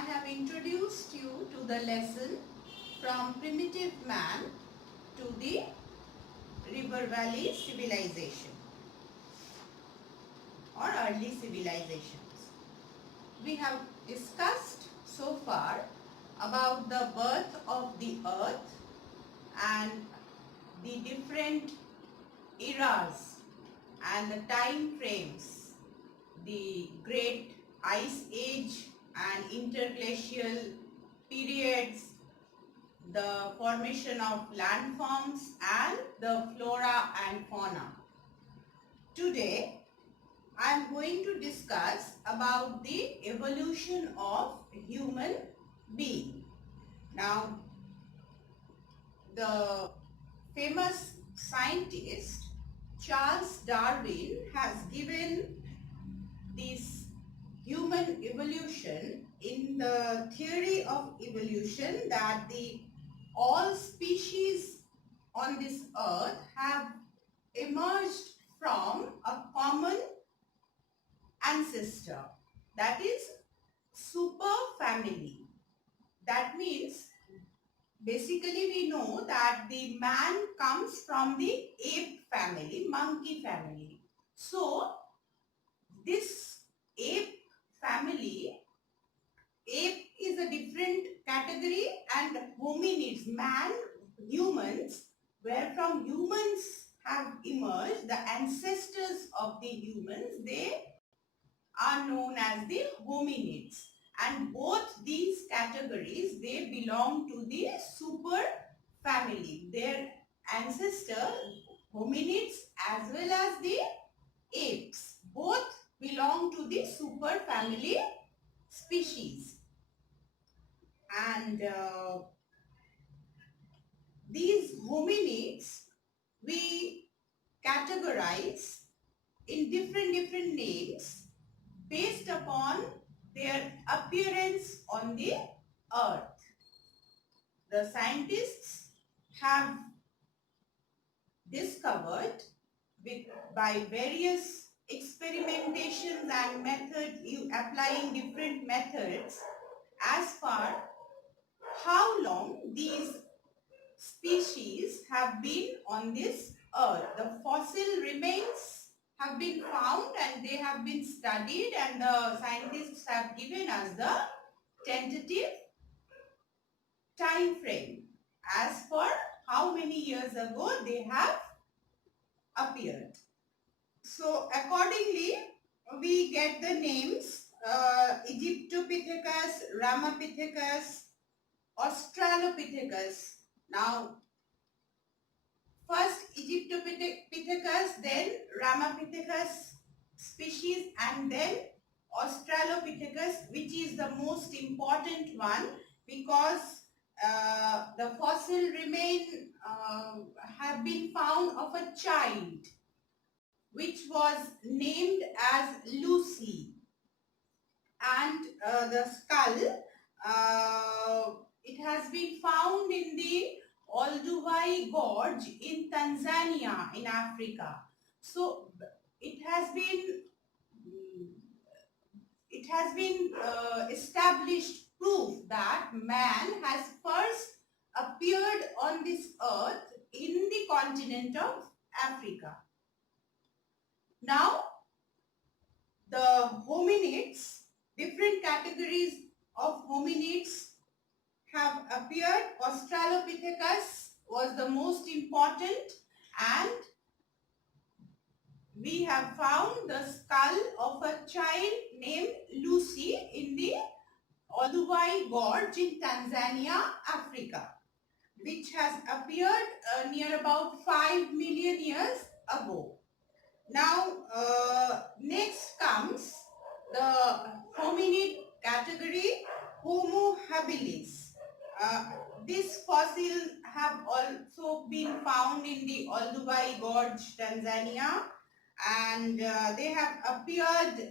I have introduced you to the lesson from primitive man to the river valley civilization or early civilizations. We have discussed so far about the birth of the earth and the different eras and the time frames, the great ice age and interglacial periods, the formation of landforms and the flora and fauna. Today I am going to discuss about the evolution of human being. Now, the famous scientist Charles Darwin has given this human evolution in the theory of evolution that all species on this earth have emerged from a common ancestor, that is super family. That means basically we know that the man comes from the ape family, monkey family. So this ape family, ape is a different category, and hominids, man, humans, where from humans have emerged, the ancestors of the humans, they are known as the hominids. And both these categories, they belong to the super family. Their ancestor, hominids as well as the apes, both belong to the super family species. And these hominids we categorize in different names based upon their appearance on the earth. The scientists have discovered by various experimentations and methods, applying different methods, as far how long these species have been on this earth. The fossil remains have been found and they have been studied, and the scientists have given us the tentative time frame as for how many years ago they have appeared. So accordingly we get the names Egyptopithecus, Ramapithecus, Australopithecus. Now first Egyptopithecus, then Ramapithecus species, and then Australopithecus, which is the most important one because the fossil remain have been found of a child which was named as Lucy, and the skull, it has been found in the Olduvai Gorge in Tanzania in Africa. So it has been established proof that man has first appeared on this earth in the continent of Africa. Now the hominids, different categories of hominids have appeared. Australopithecus was the most important, and we have found the skull of a child named Lucy in the Olduvai Gorge in Tanzania, Africa, which has appeared near about 5 million years ago. Now next comes the hominid category, Homo habilis. This fossil have also been found in the Olduvai Gorge, Tanzania, and they have appeared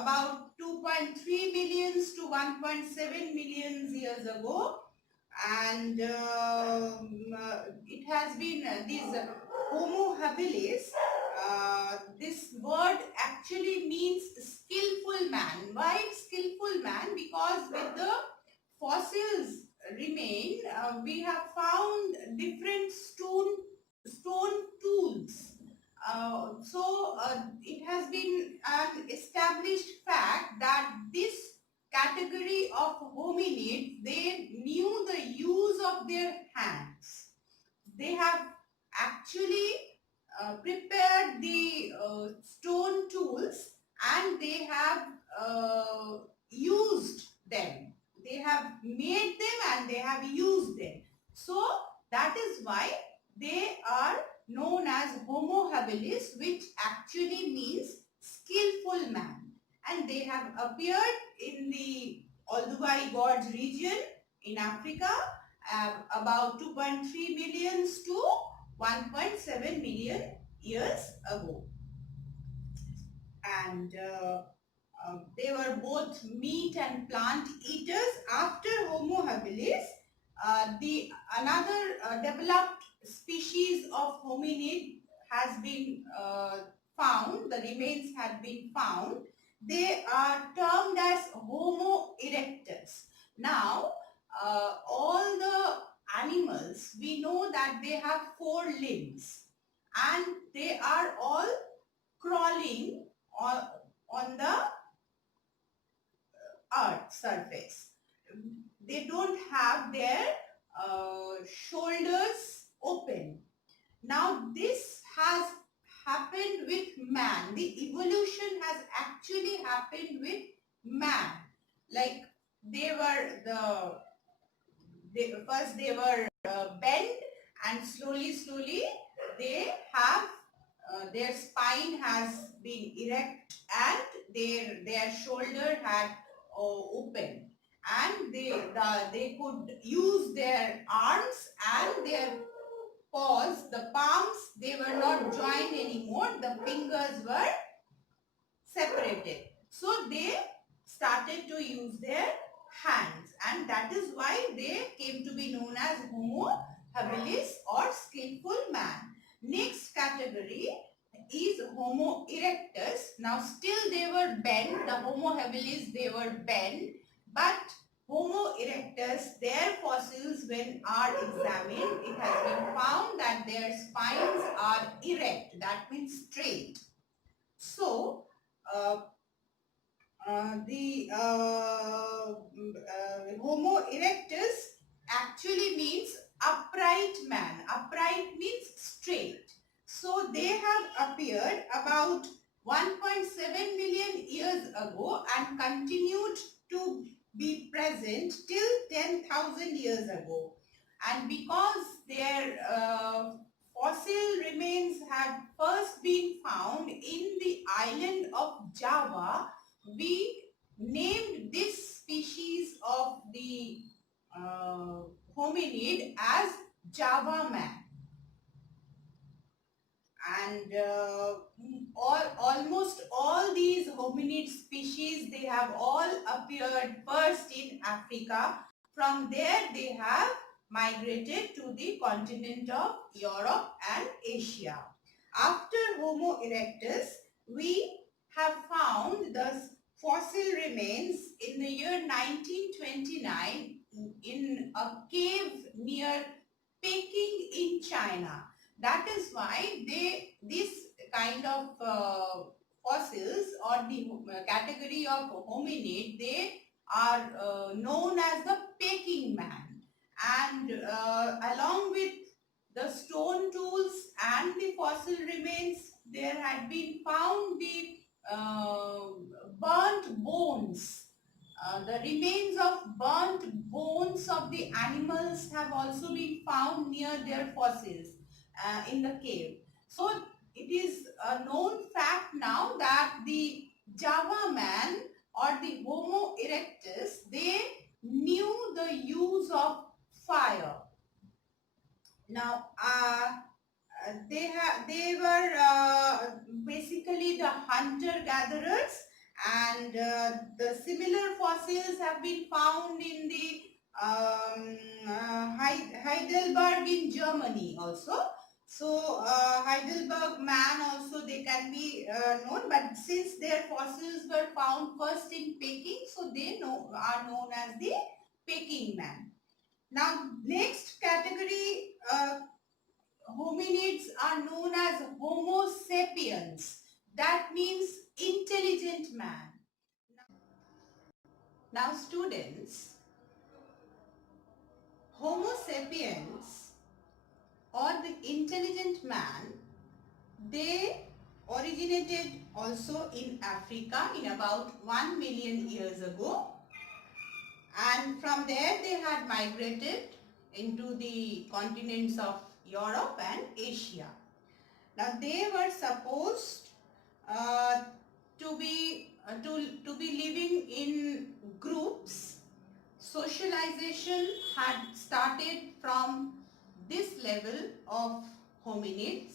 about 2.3 millions to 1.7 million years ago, and it has been this Homo habilis. This word actually means skillful man. Why skillful man? Because with the we have found different stone tools. It has been an established fact that this category of hominids, they knew the use of their hands. They have actually prepared the stone tools, and they have used them. They have made them and they have used them. So that is why they are known as Homo habilis, which actually means skillful man. And they have appeared in the Olduvai Gorge region in Africa about 2.3 million to 1.7 million years ago. And they were both meat and plant eaters. After Homo habilis, another developed species of hominid has been found. The remains had been found. They are termed as Homo erectus. Now, all the animals, we know that they have 4 limbs, and they are all crawling on the earth surface. They don't have their shoulders open. Now this has happened with man. The evolution has actually happened with man. Like first they were bent, and slowly they have their spine has been erect, and their shoulder had open, and they could use their arms and their paws. The palms, they were not joined anymore. The fingers were separated. So they started to use their hands, and that is why they came to be known as Homo habilis or skillful man. Next category is Homo erectus. Now still they were bent. The Homo habilis, they were bent, but Homo erectus, their fossils, when are examined, it has been found that their spines are erect. That means straight. So the Homo erectus actually means upright man. Upright means straight. So they have appeared about 1.7 million years ago and continued to be present till 10,000 years ago. And because their fossil remains had first been found in the island of Java, we named this species of the hominid as Java man. And almost all these hominid species, they have all appeared first in Africa. From there they have migrated to the continent of Europe and Asia. After Homo erectus, we have found the fossil remains in the year 1929 in a cave near Peking in China. That is why this kind of fossils or the category of hominid, they are known as the Peking man. And along with the stone tools and the fossil remains, there had been found the burnt bones. The remains of burnt bones of the animals have also been found near their fossils in the cave. So it is a known fact now that the Java man or the Homo erectus, they knew the use of fire. Now they were basically the hunter-gatherers, and the similar fossils have been found in the Heidelberg in Germany also. So Heidelberg man also, they can be known, but since their fossils were found first in Peking, so they are known as the Peking man. Now, next category, hominids are known as Homo sapiens. That means intelligent man. Now, students, Homo sapiens or the intelligent man, they originated also in Africa in about 1 million years ago, and from there they had migrated into the continents of Europe and Asia. Now they were supposed uh, to be living in groups. Socialization had started from this level of hominids.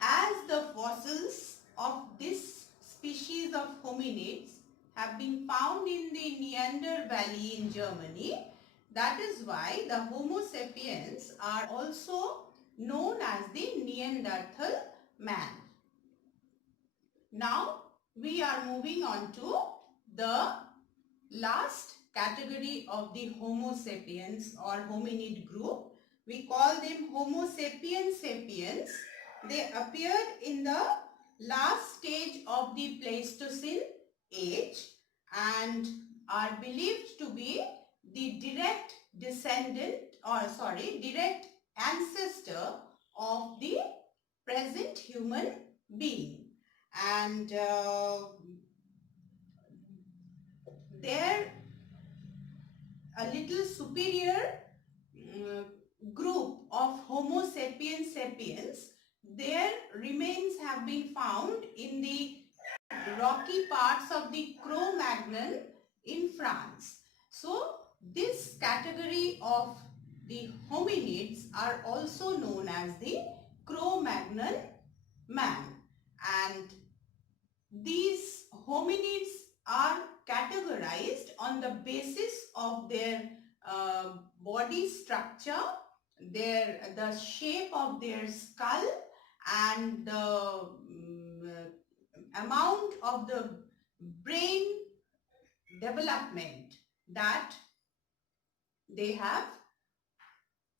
As the fossils of this species of hominids have been found in the Neander Valley in Germany, that is why the Homo sapiens are also known as the Neanderthal man. Now we are moving on to the last category of the Homo sapiens or hominid group. We call them Homo sapiens sapiens. They appeared in the last stage of the Pleistocene age and are believed to be the direct direct ancestor of the present human being. And they're a little superior group of Homo sapiens sapiens. Their remains have been found in the rocky parts of the Cro-Magnon in France. So this category of the hominids are also known as the Cro-Magnon man, and these hominids are categorized on the basis of their body structure, the shape of their skull, and the amount of the brain development that they have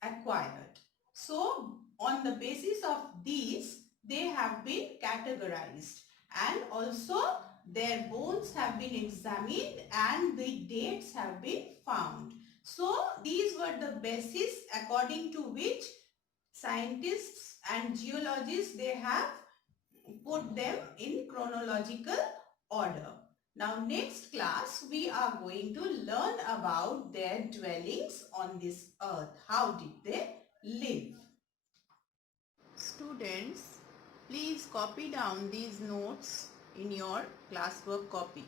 acquired. So on the basis of these, they have been categorized, and also their bones have been examined and the dates have been found. So these were the basis according to which scientists and geologists, they have put them in chronological order. Now next class we are going to learn about their dwellings on this earth. How did they live? Students, please copy down these notes in your classwork copy.